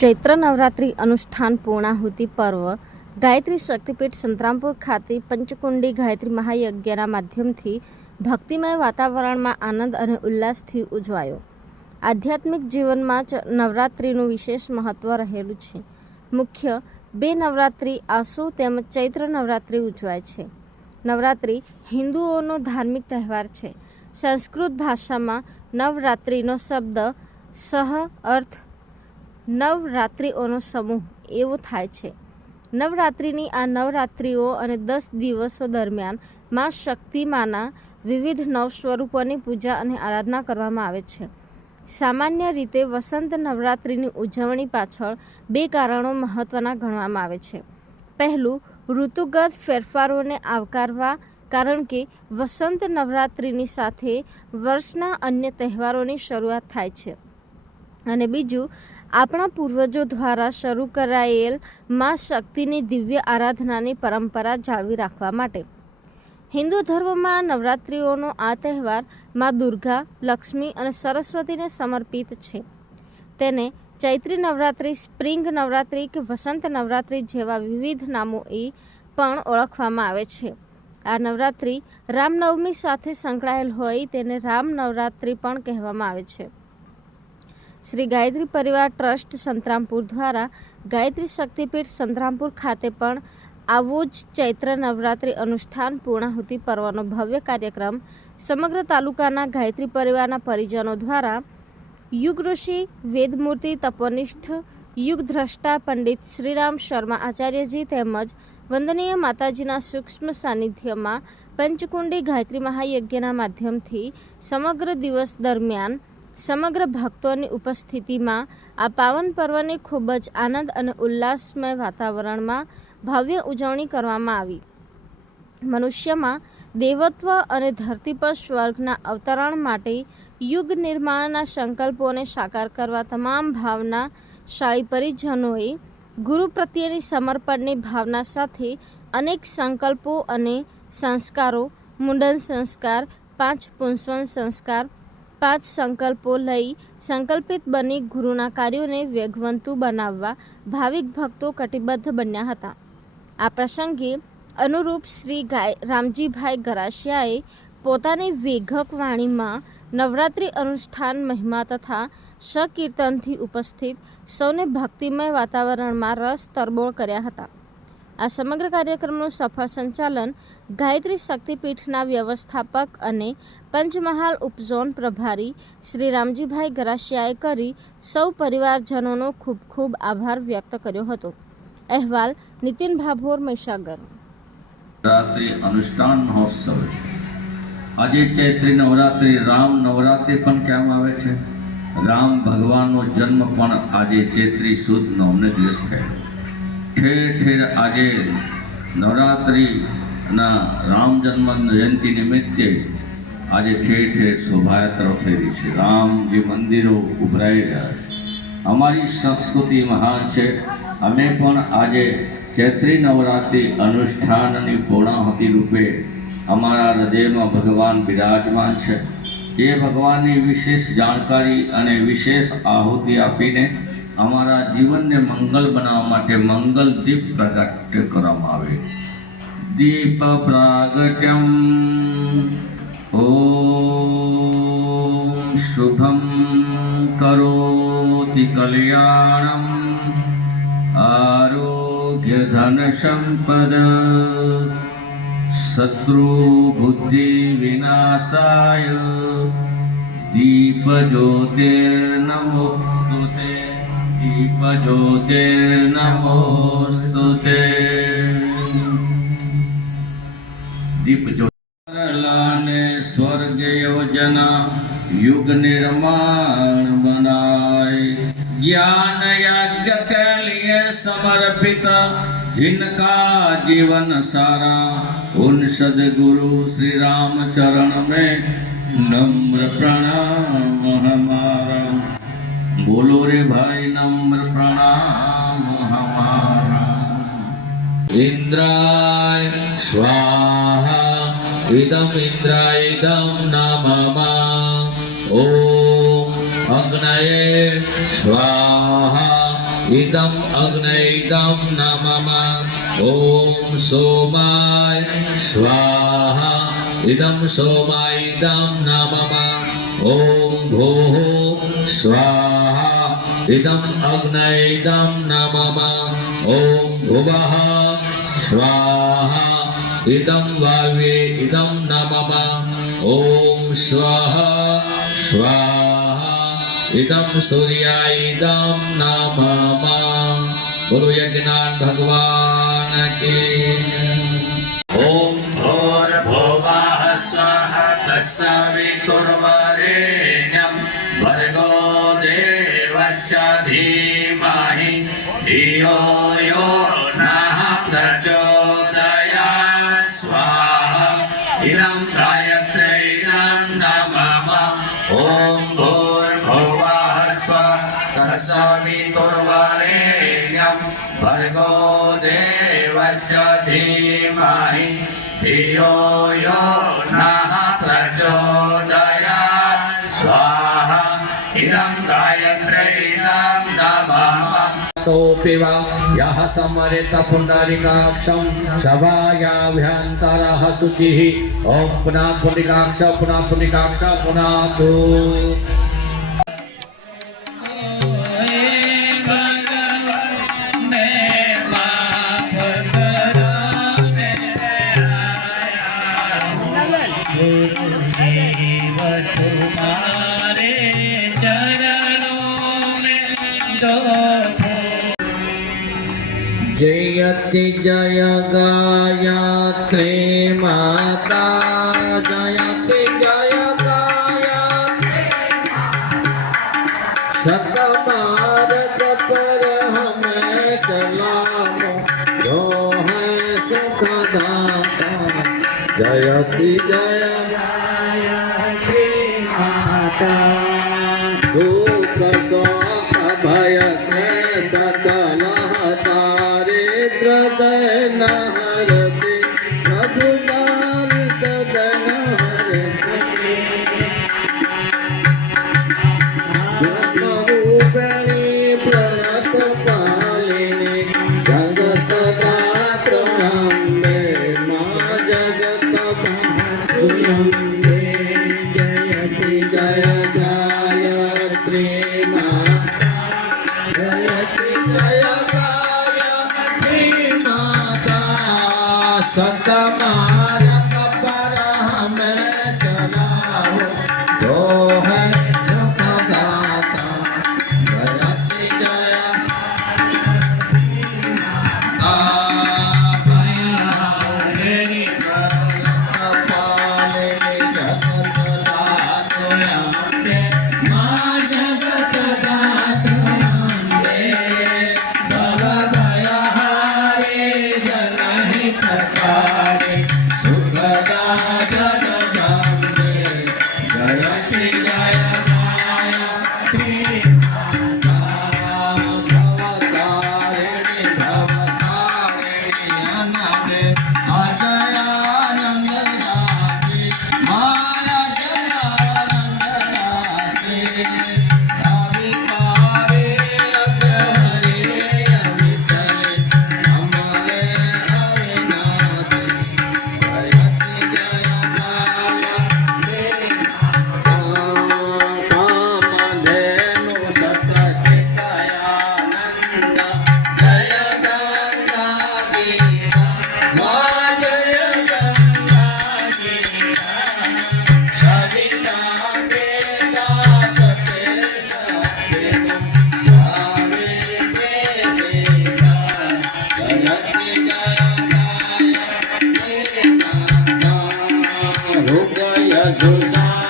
ચૈત્ર નવરાત્રિ અનુષ્ઠાન પૂર્ણાહુતિ પર્વ ગાયત્રી શક્તિપીઠ સંતરામપુર ખાતે પંચકુંડી ગાયત્રી મહાયજ્ઞના માધ્યમથી ભક્તિમય વાતાવરણમાં આનંદ અને ઉલ્લાસથી ઉજવાયો. આધ્યાત્મિક જીવનમાં નવરાત્રિનું વિશેષ મહત્ત્વ રહેલું છે. મુખ્ય બે નવરાત્રિ આસુ તેમજ ચૈત્ર નવરાત્રિ ઉજવાય છે. નવરાત્રિ હિન્દુઓનો ધાર્મિક તહેવાર છે. સંસ્કૃત ભાષામાં નવરાત્રિનો શબ્દ સહ અર્થ નવરાત્રિઓનો સમૂહ એવો થાય છે. નવરાત્રિની આ નવરાત્રિઓ અને દસ દિવસો દરમિયાનમાં શક્તિમાના વિવિધ નવ સ્વરૂપોની પૂજા અને આરાધના કરવામાં આવે છે. સામાન્ય રીતે વસંત નવરાત્રિની ઉજવણી પાછળ બે કારણો મહત્ત્વના ગણવામાં આવે છે. પહેલું, ઋતુગત ફેરફારોને આવકારવા, કારણ કે વસંત નવરાત્રિની સાથે વર્ષના અન્ય તહેવારોની શરૂઆત થાય છે. અને બીજું આપણા પૂર્વજો દ્વારા શરૂ કરાયેલ મા શક્તિની દિવ્ય આરાધનાની પરંપરા જાળવી રાખવા માટે. હિન્દુ ધર્મમાં નવરાત્રિઓનો આ તહેવાર મા દુર્ગા, લક્ષ્મી અને સરસ્વતીને સમર્પિત છે. તેને ચૈત્રી નવરાત્રિ, સ્પ્રિંગ નવરાત્રિ કે વસંત નવરાત્રિ જેવા વિવિધ નામોએ પણ ઓળખવામાં આવે છે. આ નવરાત્રિ રામનવમી સાથે સંકળાયેલ હોય તેને રામ નવરાત્રિ પણ કહેવામાં આવે છે. શ્રી ગાયત્રી પરિવાર ટ્રસ્ટ સંતરામપુર દ્વારા ગાયત્રી શક્તિપીઠ સંતરામપુર ખાતે પણ આવો જ ચૈત્ર નવરાત્રિ અનુષ્ઠાન પૂર્ણાહુતિ પર્વનો ભવ્ય કાર્યક્રમ સમગ્ર તાલુકાના ગાયત્રી પરિવારના પરિજનો દ્વારા યુગ ઋષિ, વેદમૂર્તિ, તપોનિષ્ઠ યુગદ્રષ્ટા પંડિત શ્રીરામ શર્મા આચાર્યજી તેમજ વંદનીય માતાજીના સૂક્ષ્મ સાનિધ્યમાં પંચકુંડી ગાયત્રી મહાયજ્ઞના માધ્યમથી સમગ્ર દિવસ દરમિયાન સમગ્ર ભક્તોની ઉપસ્થિતિમાં આ પાવન પર્વની ખૂબ જ આનંદ અને ઉલ્લાસમય વાતાવરણમાં ભવ્ય ઉજવણી કરવામાં આવી. મનુષ્યમાં દેવત્વ અને ધરતી પર સ્વર્ગના અવતરણ માટે યુગ નિર્માણના સંકલ્પોને સાકાર કરવા તમામ ભાવના શાળી પરિજનોએ ગુરુ પ્રત્યેની સમર્પણની ભાવના સાથે અનેક સંકલ્પો અને સંસ્કારો, મુંડન સંસ્કાર, પાંચ પુંસવન સંસ્કાર પાંચ સંકલ્પો લઈ સંકલ્પિત બની ગુરુના કાર્યોને વેગવંતુ બનાવવા ભાવિક ભક્તો કટિબદ્ધ બન્યા હતા. આ પ્રસંગે અનુરૂપ શ્રી ગાય રામજીભાઈ ગરાશિયાએ પોતાની વેઘક વાણીમાં નવરાત્રિ અનુષ્ઠાન મહિમા તથા સકીર્તનથી ઉપસ્થિત સૌને ભક્તિમય વાતાવરણમાં રસ તરબોળ કર્યા હતા. આ સમગ્ર કાર્યક્રમનું સફળ સંચાલન ગાયત્રી શક્તિપીઠના વ્યવસ્થાપક અને પંચમહાલ ઉપઝોન પ્રભારી શ્રી રામજીભાઈ ગરાશિયાએ કરી સૌ પરિવારજનોનો ખૂબ ખૂબ આભાર વ્યક્ત કર્યો હતો. અહેવાલ નીતિન ભાભોર, મહીસાગર. નવરાત્રિ અનુષ્ઠાન મહોત્સવ છે. આજે ચૈત્રી નવરાત્રિ, રામ નવરાત્રિ પણ કેમ આવે છે? રામ ભગવાનનો જન્મ પણ આજે ચૈત્રી સુદ નવમને દિવસ થયો ઠેર ઠેર આજે નવરાત્રિના રામ જન્મ જયંતિ નિમિત્તે આજે ઠેર ઠેર શોભાયાત્રા થઈ રહી છે. રામજી મંદિરો ઉભરાઈ રહ્યા છે. અમારી સંસ્કૃતિ મહાન છે. અમે પણ આજે ચૈત્રી નવરાત્રિ અનુષ્ઠાનની પૂર્ણાહતિ રૂપે અમારા હૃદયમાં ભગવાન બિરાજમાન છે. એ ભગવાનની વિશેષ જાણકારી અને વિશેષ આહુતિ આપીને અમારા જીવનને મંગલ બનાવવા માટે મંગલ દીપ પ્રગટ કરવામાં આવે. દીપ પ્રાગટ્યમ. ઓ શુભમ કરોતિ કલ્યાણમ. આરોગ્ય ધન સંપદ. શત્રુ दीपज्योतिर्नमोऽस्तु ते। दीपज्योतिर्लाने स्वर्ग योजना युग निर्माण बनाए। ज्ञान यज्ञ के लिए समर्पित जिनका जीवन सारा उन सदगुरु श्री राम चरण में नम्र प्रणाम हमारा। બોલો રે ભાઈ નમ્ર પ્રણામ, હમારા. ઇન્દ્રાય, સ્વાહા, ઇદમ ઇન્દ્રાય, ઇદમ નમમા ઓમ અગ્નયે, સ્વાહા, ઇદમ અગ્નૈદમ નમમા ઓમ સોમાય, સ્વાહા, ઇદમ સોમાયદમ નમમા ॐ भोः स्वाहा इदम् अग्नैदं नमः ॐ भुवः स्वाहा इदं वावे इदं नमः ॐ स्वाहा स्वाहा इदं सूर्याय इदं नमः बोलो यज्ञनाथ भगवान की ॐ भूर्भुवः स्वः तत्सवितुर्वरेण्यं भर्गो देवस्य धीमहि धियो यो नः प्रचोदयात् स्वाहा इदं गायत्र्यैदं नमः ॐ भूर्भुवः स्वः तत्सवितुर्वरेण्यं भर्गो देवस्य धीमहि धियो यो नः तोऽपि वा यः समरित पुण्डरीकाक्षं सभायाभ्यन्तरः शुचिः ॐ पुनः पुण्डिकाक्ष पुनः पुण्डिकाक्ष पुनः जयति जय गायत्री माता जयति जय गायत्री सतमार्ग पर हमें चलाओ जो है सुखदाता जयति जय गायत्री माता Santa Maria. ભોગયા જોસા